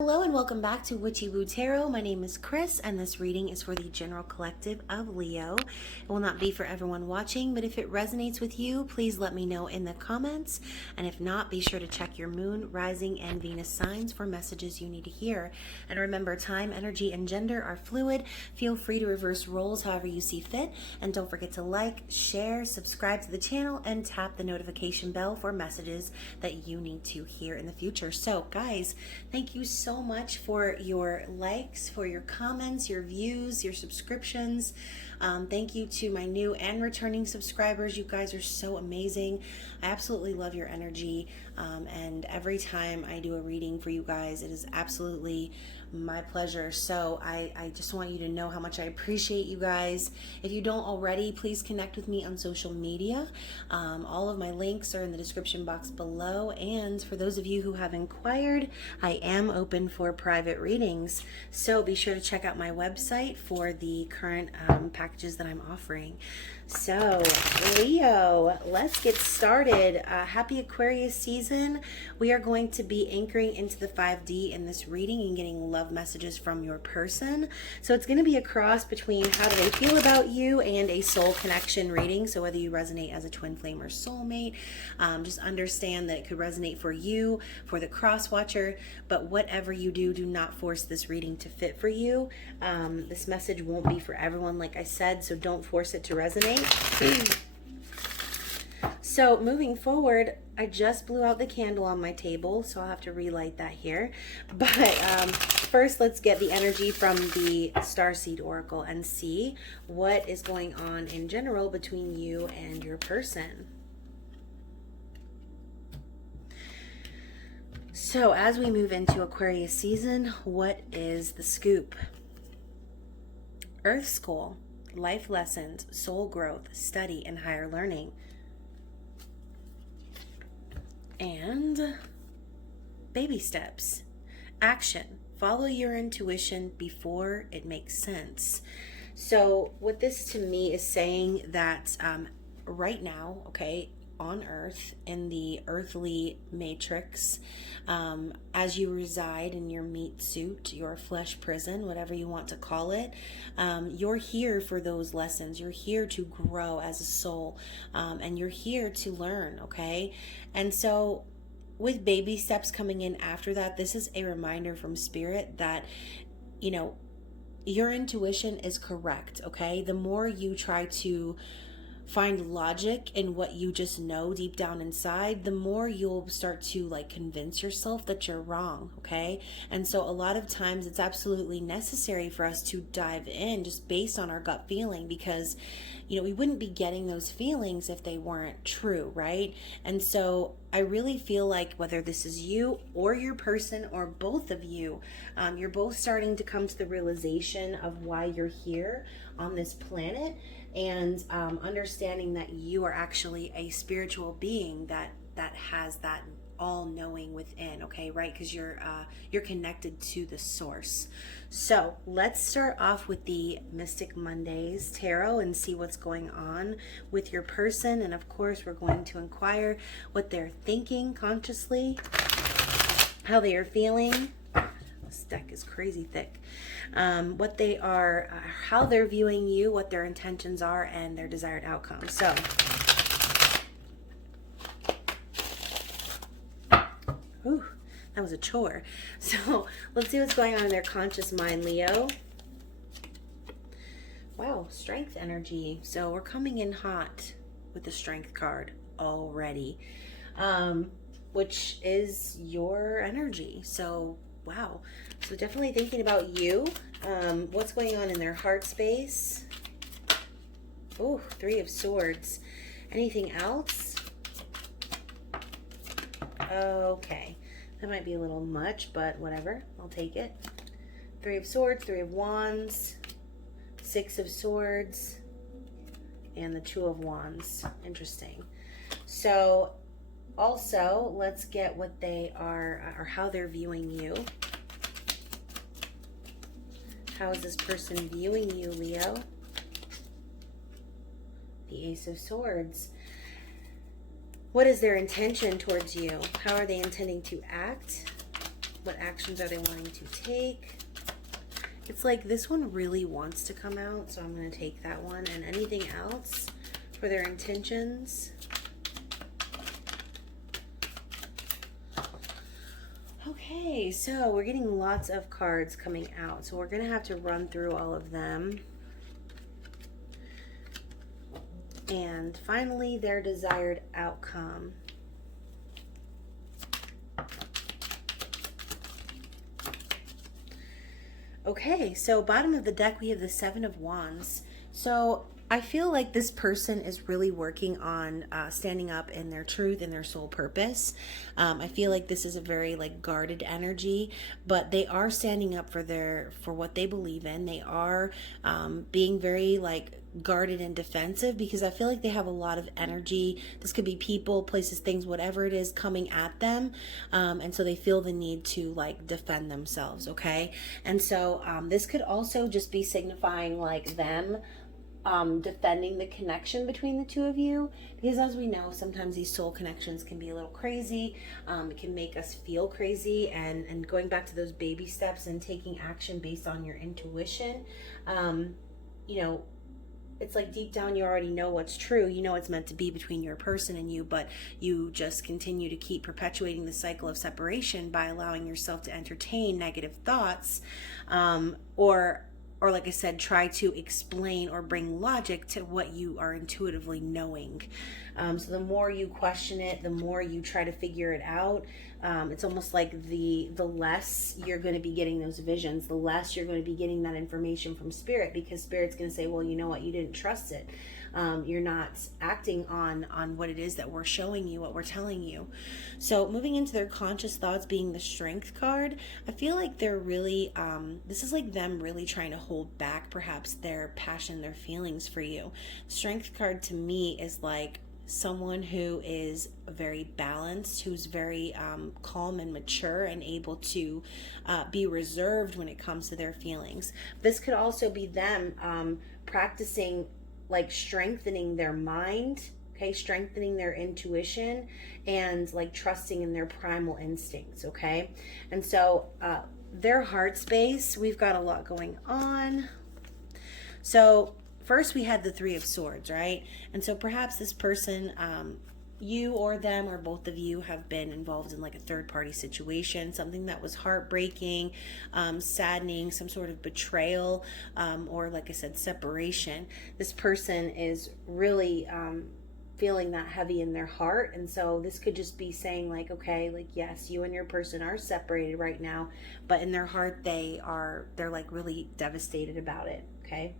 Hello and welcome back to Witchy-Woo Tarot. My name is Chris and this reading is for the general collective of Leo. It will not be for everyone watching, but if it resonates with you, please let me know in the comments. And if not, be sure to check your moon, rising, and Venus signs for messages you need to hear. And remember, time, energy, and gender are fluid. Feel free to reverse roles however you see fit. And don't forget to like, share, subscribe to the channel, and tap the notification bell for messages that you need to hear in the future. So guys, thank you so much for your likes, for your comments, your views, your subscriptions. Thank you to my new and returning subscribers. You guys are so amazing. I absolutely love your energy. And every time I do a reading for you guys, it is absolutely my pleasure. So I just want you to know how much I appreciate you guys. If you don't already, please connect with me on social media. All of my links are in the description box below. And for those of you who have inquired, I am open for private readings. So be sure to check out my website for the current packages that I'm offering. So Leo, let's get started. Happy Aquarius season. We are going to be anchoring into the 5D in this reading and getting love messages from your person. So it's going to be a cross between how do they feel about you and a soul connection reading. So whether you resonate as a twin flame or soulmate, just understand that it could resonate for you, for the cross watcher, but whatever you do, do not force this reading to fit for you. This message won't be for everyone, like I said, so don't force it to resonate. So moving forward, I just blew out the candle on my table, so I'll have to relight that here. But first, let's get the energy from the Starseed Oracle and see what is going on in general between you and your person. So as we move into Aquarius season, what is the scoop? Earth School, life lessons, soul growth, study, and higher learning. And baby steps, action, follow your intuition before it makes sense. So what this to me is saying that right now, okay, on Earth, in the earthly matrix, as you reside in your meat suit, your flesh prison, whatever you want to call it, you're here for those lessons. You're here to grow as a soul, and you're here to learn, okay? And so with baby steps coming in after that, this is a reminder from Spirit that, you know, your intuition is correct, okay? The more you try to find logic in what you just know deep down inside, the more you'll start to like convince yourself that you're wrong, okay? And so a lot of times it's absolutely necessary for us to dive in just based on our gut feeling, because you know we wouldn't be getting those feelings if they weren't true, right? And so I really feel like whether this is you or your person or both of you, you're both starting to come to the realization of why you're here on this planet, and understanding that you are actually a spiritual being that has that all-knowing within, okay, right? Because you're connected to the source. So let's start off with the Mystic Mondays Tarot and see what's going on with your person. And of course, we're going to inquire what they're thinking consciously, how they are feeling. This deck is crazy thick. What they are, how they're viewing you, what their intentions are, and their desired outcome. So, whew, that was a chore. So, let's see what's going on in their conscious mind, Leo. Wow, strength energy. So, we're coming in hot with the strength card already, which is your energy. So, wow. So definitely thinking about you. What's going on in their heart space? Oh, 3 of Swords. Anything else? Okay. That might be a little much, but whatever. I'll take it. 3 of Swords, 3 of Wands, 6 of Swords, and the 2 of Wands. Interesting. So also, let's get what they are, or how they're viewing you. How is this person viewing you, Leo? The Ace of Swords. What is their intention towards you? How are they intending to act? What actions are they wanting to take? It's like this one really wants to come out, so I'm going to take that one. And anything else for their intentions? Okay, so we're getting lots of cards coming out. So we're going to have to run through all of them. And finally, their desired outcome. Okay, so bottom of the deck, we have the Seven of Wands. So I feel like this person is really working on standing up in their truth and their soul purpose. I feel like this is a very like guarded energy, but they are standing up for what they believe in. They are being very like guarded and defensive, because I feel like they have a lot of energy. This could be people, places, things, whatever it is coming at them, and so they feel the need to like defend themselves. Okay, and so this could also just be signifying like them defending the connection between the two of you, because as we know, sometimes these soul connections can be a little crazy. It can make us feel crazy, and going back to those baby steps and taking action based on your intuition, you know, it's like deep down you already know what's true. You know it's meant to be between your person and you, but you just continue to keep perpetuating the cycle of separation by allowing yourself to entertain negative thoughts, or like I said, try to explain or bring logic to what you are intuitively knowing. So the more you question it, the more you try to figure it out. It's almost like the less you're going to be getting those visions, the less you're going to be getting that information from Spirit, because Spirit's going to say, well, you know what, you didn't trust it. You're not acting on what it is that we're showing you, what we're telling you. So moving into their conscious thoughts, being the Strength card, I feel like they're really, this is like them really trying to hold back perhaps their passion, their feelings for you. Strength card to me is like someone who is very balanced, who's very calm and mature and able to be reserved when it comes to their feelings. This could also be them practicing like strengthening their mind, okay, strengthening their intuition, and like trusting in their primal instincts, okay? And so their heart space, we've got a lot going on. So first we had the Three of Swords, right? And so perhaps this person, you or them or both of you have been involved in like a third-party situation, something that was heartbreaking, saddening, some sort of betrayal, or like I said, separation. This person is really feeling that heavy in their heart, and so this could just be saying like, okay, like yes, you and your person are separated right now, but in their heart they're like really devastated about it, okay?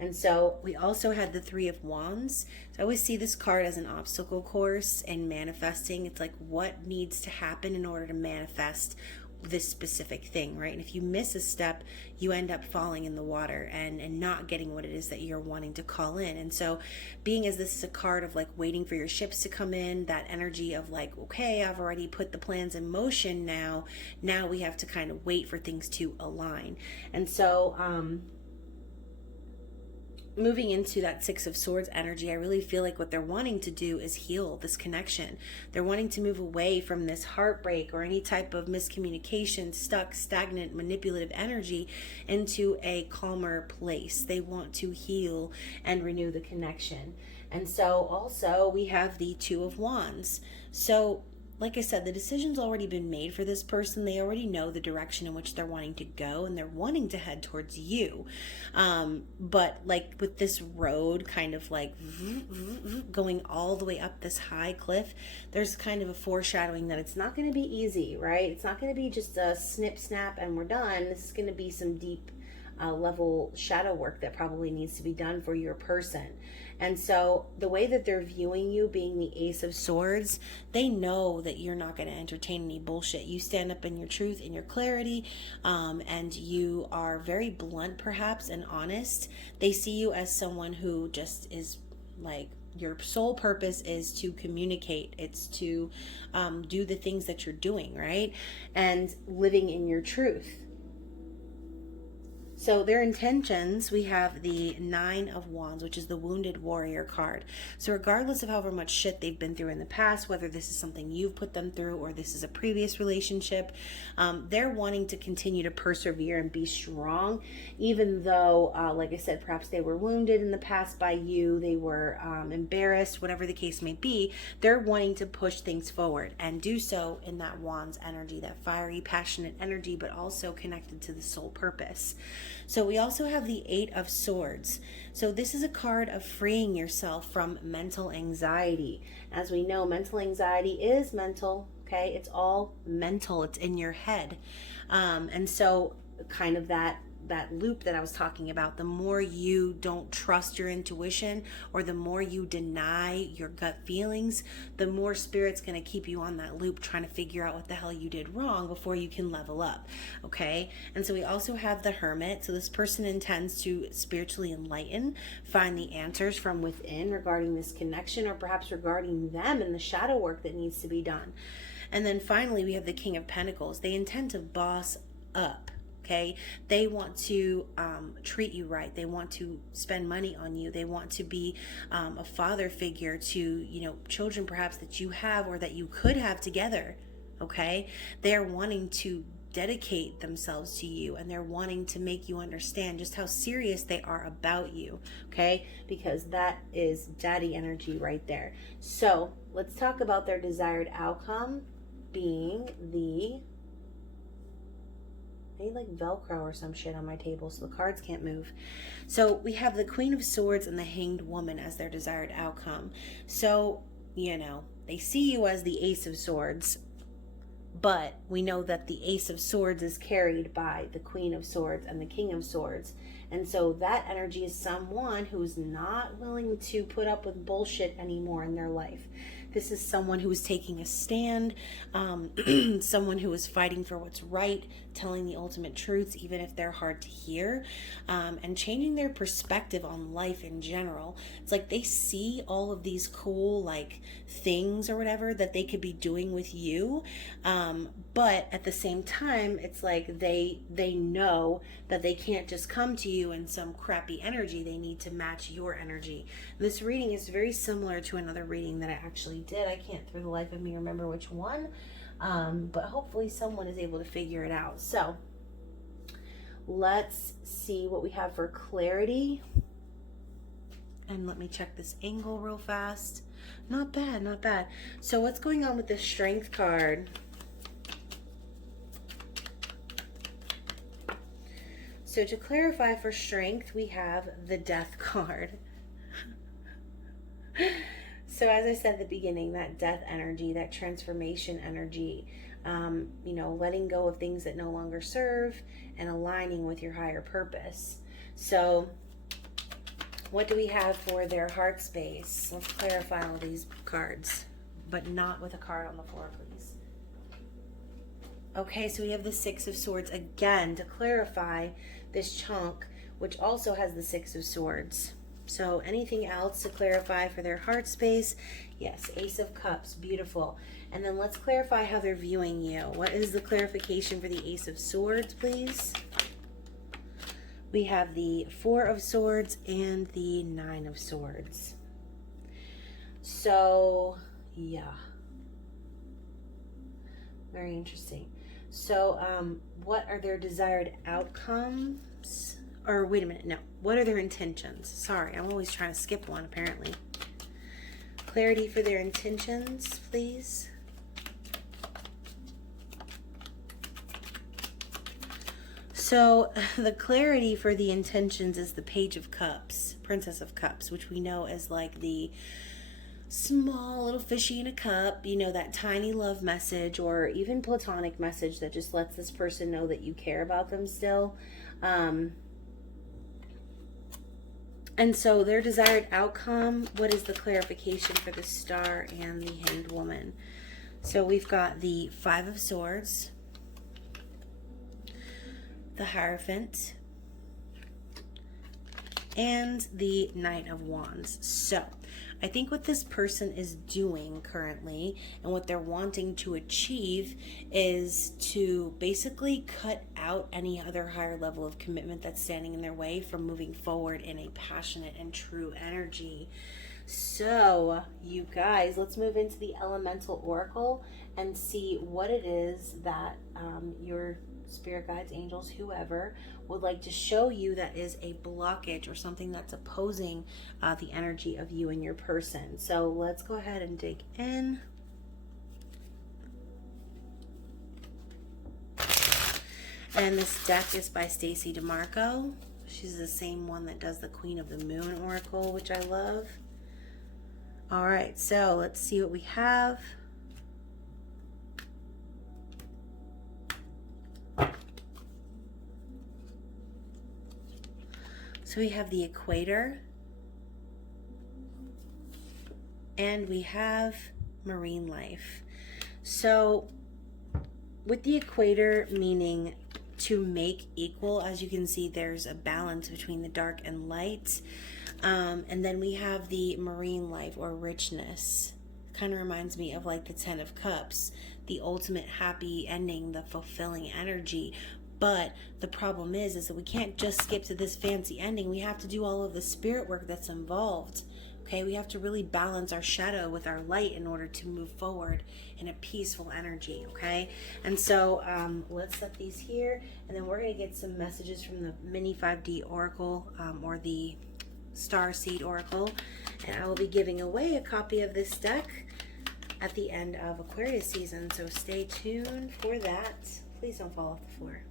And so we also had the Three of Wands. So I always see this card as an obstacle course and manifesting. It's like what needs to happen in order to manifest this specific thing, right? And if you miss a step, you end up falling in the water and not getting what it is that you're wanting to call in. And so being as this is a card of like waiting for your ships to come in, that energy of like, okay, I've already put the plans in motion, now we have to kind of wait for things to align. And so moving into that Six of Swords energy, I really feel like what they're wanting to do is heal this connection. They're wanting to move away from this heartbreak or any type of miscommunication, stuck, stagnant, manipulative energy into a calmer place. They want to heal and renew the connection. And so also we have the Two of Wands. So like I said, the decision's already been made for this person. They already know the direction in which they're wanting to go, and they're wanting to head towards you. But like with this road kind of like going all the way up this high cliff, there's kind of a foreshadowing that it's not going to be easy, right? It's not going to be just a snip, snap, and we're done. This is going to be some deep level shadow work that probably needs to be done for your person. And so the way that they're viewing you, being the Ace of Swords, they know that you're not going to entertain any bullshit. You stand up in your truth, in your clarity, and you are very blunt perhaps and honest. They see you as someone who just is like, your sole purpose is to communicate. It's to do the things that you're doing, right? And living in your truth. So their intentions, we have the Nine of Wands, which is the Wounded Warrior card. So regardless of however much shit they've been through in the past, whether this is something you've put them through or this is a previous relationship, they're wanting to continue to persevere and be strong, even though, like I said, perhaps they were wounded in the past by you, they were embarrassed, whatever the case may be. They're wanting to push things forward and do so in that Wands energy, that fiery, passionate energy, but also connected to the soul purpose. So we also have the Eight of Swords. So this is a card of freeing yourself from mental anxiety. As we know, mental anxiety is mental, okay? It's all mental. It's in your head. And so kind of that loop that I was talking about, the more you don't trust your intuition or the more you deny your gut feelings, the more spirit's going to keep you on that loop trying to figure out what the hell you did wrong before you can level up. Okay. And so we also have the Hermit. So this person intends to spiritually enlighten, find the answers from within regarding this connection or perhaps regarding them and the shadow work that needs to be done. And then finally, we have the King of Pentacles. They intend to boss up. Okay, they want to treat you right. They want to spend money on you. They want to be a father figure to, children perhaps that you have or that you could have together. Okay, they're wanting to dedicate themselves to you and they're wanting to make you understand just how serious they are about you. Okay, because that is daddy energy right there. So let's talk about their desired outcome being the... I need like Velcro or some shit on my table so the cards can't move. So we have the Queen of Swords and the Hanged Woman as their desired outcome. So, they see you as the Ace of Swords, but we know that the Ace of Swords is carried by the Queen of Swords and the King of Swords. And so that energy is someone who's not willing to put up with bullshit anymore in their life. This is someone who is taking a stand, someone who is fighting for what's right, telling the ultimate truths, even if they're hard to hear, and changing their perspective on life in general. It's like they see all of these cool, things or whatever that they could be doing with you, but at the same time, it's like they know that they can't just come to you in some crappy energy. They need to match your energy. This reading is very similar to another reading that I actually did. I can't for the life of me remember which one, but hopefully someone is able to figure it out. So let's see what we have for clarity. And let me check this angle real fast. Not bad, not bad. So what's going on with the Strength card? So to clarify for Strength, we have the Death card. So as I said at the beginning, that death energy, that transformation energy, letting go of things that no longer serve and aligning with your higher purpose. So what do we have for their heart space? Let's clarify all these cards, but not with a card on the floor, please. Okay, so we have the Six of Swords again to clarify this chunk, which also has the Six of Swords. So anything else to clarify for their heart space? Yes, Ace of Cups, beautiful. And then let's clarify how they're viewing you. What is the clarification for the Ace of Swords, please? We have the Four of Swords and the Nine of Swords. So, yeah. Very interesting. So, what are their desired outcomes? Or wait a minute, no. What are their intentions? Sorry, I'm always trying to skip one, apparently. Clarity for their intentions, please. So the clarity for the intentions is the Page of Cups, Princess of Cups, which we know as like the small little fishy in a cup, that tiny love message or even platonic message that just lets this person know that you care about them still. And so their desired outcome, what is the clarification for the Star and the Hanged Woman? So we've got the Five of Swords, the Hierophant, and the Knight of Wands. So I think what this person is doing currently and what they're wanting to achieve is to basically cut out any other higher level of commitment that's standing in their way from moving forward in a passionate and true energy. So, you guys, let's move into the Elemental Oracle and see what it is that your spirit guides, angels, whoever, would like to show you that is a blockage or something that's opposing the energy of you and your person. So, let's go ahead and dig in. And this deck is by Stacey DeMarco. She's the same one that does the Queen of the Moon Oracle, which I love. All right, so let's see what we have. So we have the equator, and we have marine life. So with the equator meaning to make equal, as you can see, there's a balance between the dark and light. And then we have the marine life or richness. Kind of reminds me of like the 10 of Cups, the ultimate happy ending, the fulfilling energy. But the problem is that we can't just skip to this fancy ending. We have to do all of the spirit work that's involved. Okay, we have to really balance our shadow with our light in order to move forward in a peaceful energy, okay? And so let's set these here, and then we're going to get some messages from the Mini 5D Oracle or the Star Seed Oracle, and I will be giving away a copy of this deck at the end of Aquarius season, so stay tuned for that. Please don't fall off the floor.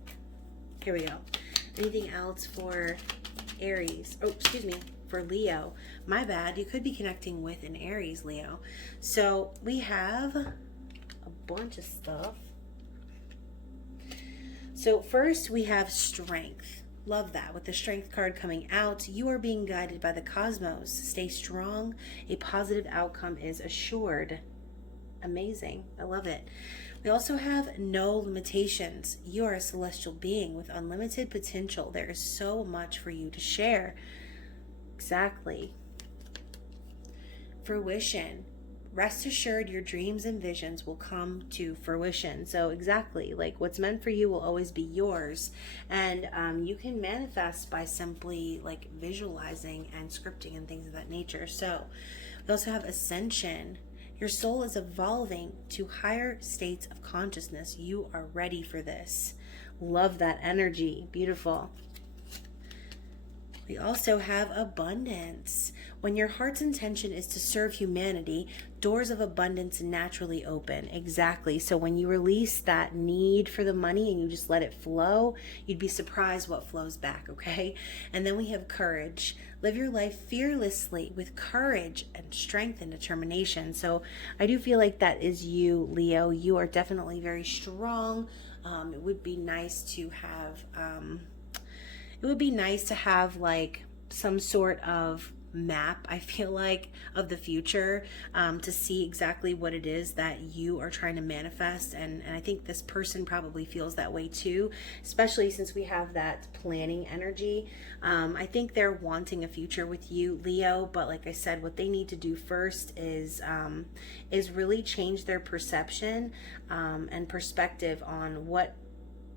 Here we go. Anything else for Aries? Oh, excuse me, for Leo. My bad, you could be connecting with an Aries, Leo. So we have a bunch of stuff. So first we have strength. Love that. With the strength card coming out, you are being guided by the cosmos. Stay strong. A positive outcome is assured. Amazing. I love it. We also have no limitations. You are a celestial being with unlimited potential. There is so much for you to share. Exactly. Fruition. Rest assured your dreams and visions will come to fruition. So exactly, like what's meant for you will always be yours. And you can manifest by simply like visualizing and scripting and things of that nature. So we also have ascension. Your soul is evolving to higher states of consciousness. You are ready for this. Love that energy. Beautiful. We also have abundance. When your heart's intention is to serve humanity, doors of abundance naturally open. Exactly. So when you release that need for the money and you just let it flow, you'd be surprised what flows back, okay? And then we have courage. Live your life fearlessly with courage and strength and determination. So I do feel like that is you, Leo. You are definitely very strong. It would be nice to have like some sort of map, I feel like, of the future, to see exactly what it is that you are trying to manifest. And I think this person probably feels that way too, especially since we have that planning energy. I think they're wanting a future with you, Leo, but like I said, what they need to do first is really change their perception and perspective on what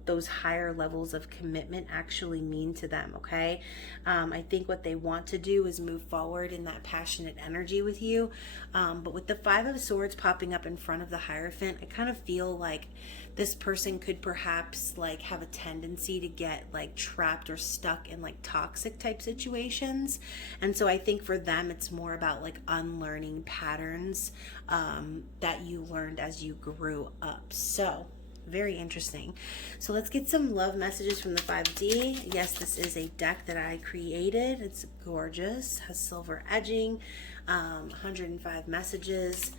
those higher levels of commitment actually mean to them, okay? I think what they want to do is move forward in that passionate energy with you. But with the Five of Swords popping up in front of the Hierophant, I kind of feel like this person could perhaps like have a tendency to get like trapped or stuck in like toxic type situations. And so I think for them, it's more about like unlearning patterns that you learned as you grew up. So very interesting. So let's get some love messages from the 5D. Yes, this is a deck that I created. It's gorgeous, has silver edging, 105 messages.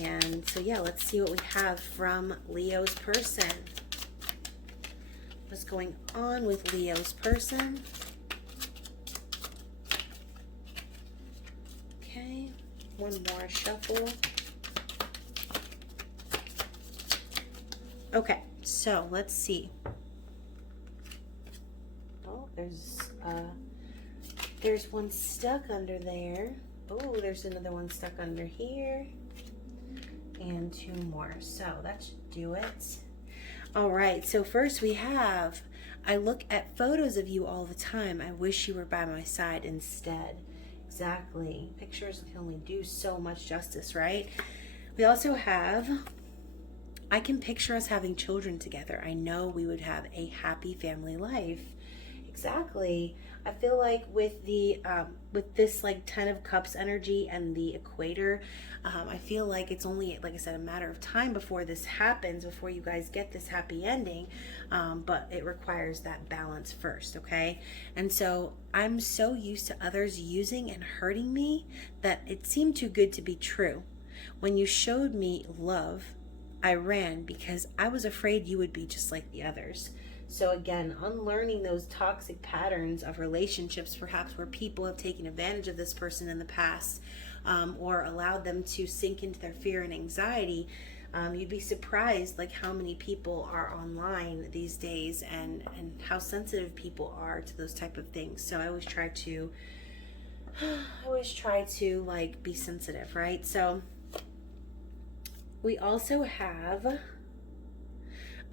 And so yeah, let's see what we have from Leo's person. What's going on with Leo's person? Okay, one more shuffle. Okay, so let's see. Oh, there's one stuck under there. oh, there's another one stuck under here. And 2 more. So that should do it. All right, so first we have, I look at photos of you all the time. I wish you were by my side instead. Exactly. Pictures can only do so much justice, right? We also have, I can picture us having children together. I know we would have a happy family life. Exactly. I feel like with the with this like 10 of Cups energy and the equator, I feel like it's only, like I said, a matter of time before this happens, before you guys get this happy ending. But it requires that balance first, okay? And so I'm so used to others using and hurting me that it seemed too good to be true. When you showed me love, I ran because I was afraid you would be just like the others. So again, unlearning those toxic patterns of relationships, perhaps where people have taken advantage of this person in the past, or allowed them to sink into their fear and anxiety. You'd be surprised like how many people are online these days, and how sensitive people are to those type of things. So I always try to like be sensitive, right? So we also have,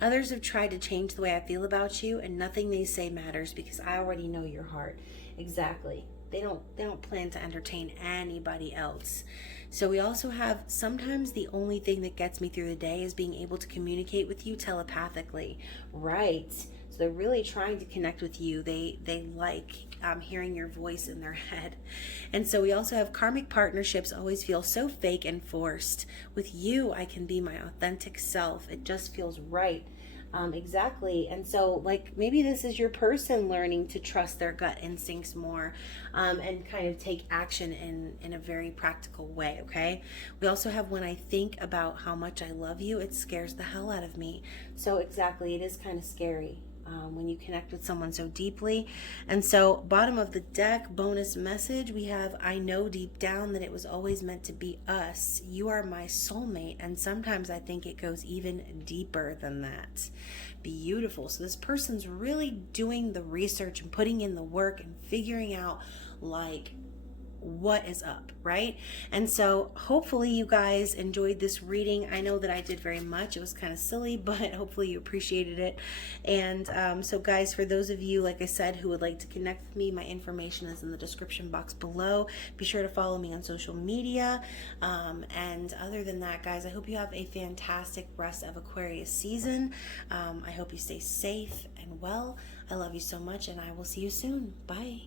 others have tried to change the way I feel about you, and nothing they say matters because I already know your heart. Exactly. They don't plan to entertain anybody else. So we also have, sometimes the only thing that gets me through the day is being able to communicate with you telepathically. Right. So they're really trying to connect with you. They like hearing your voice in their head. And so we also have, karmic partnerships always feel so fake and forced. With you, I can be my authentic self. It just feels right. Exactly. And so like maybe this is your person learning to trust their gut instincts more, and kind of take action in a very practical way. Okay. We also have, when I think about how much I love you, it scares the hell out of me. So exactly, it is kind of scary when you connect with someone so deeply. And so bottom of the deck, bonus message, we have, I know deep down that it was always meant to be us. You are my soulmate. And sometimes I think it goes even deeper than that. Beautiful. So this person's really doing the research and putting in the work and figuring out like what is up, right? And so hopefully you guys enjoyed this reading. I know that I did very much. It was kind of silly, but hopefully you appreciated it. And so guys, for those of you, like I said, who would like to connect with me, my information is in the description box below. Be sure to follow me on social media. And other than that, guys, I hope you have a fantastic rest of Aquarius season. I hope you stay safe and well. I love you so much, and I will see you soon. Bye.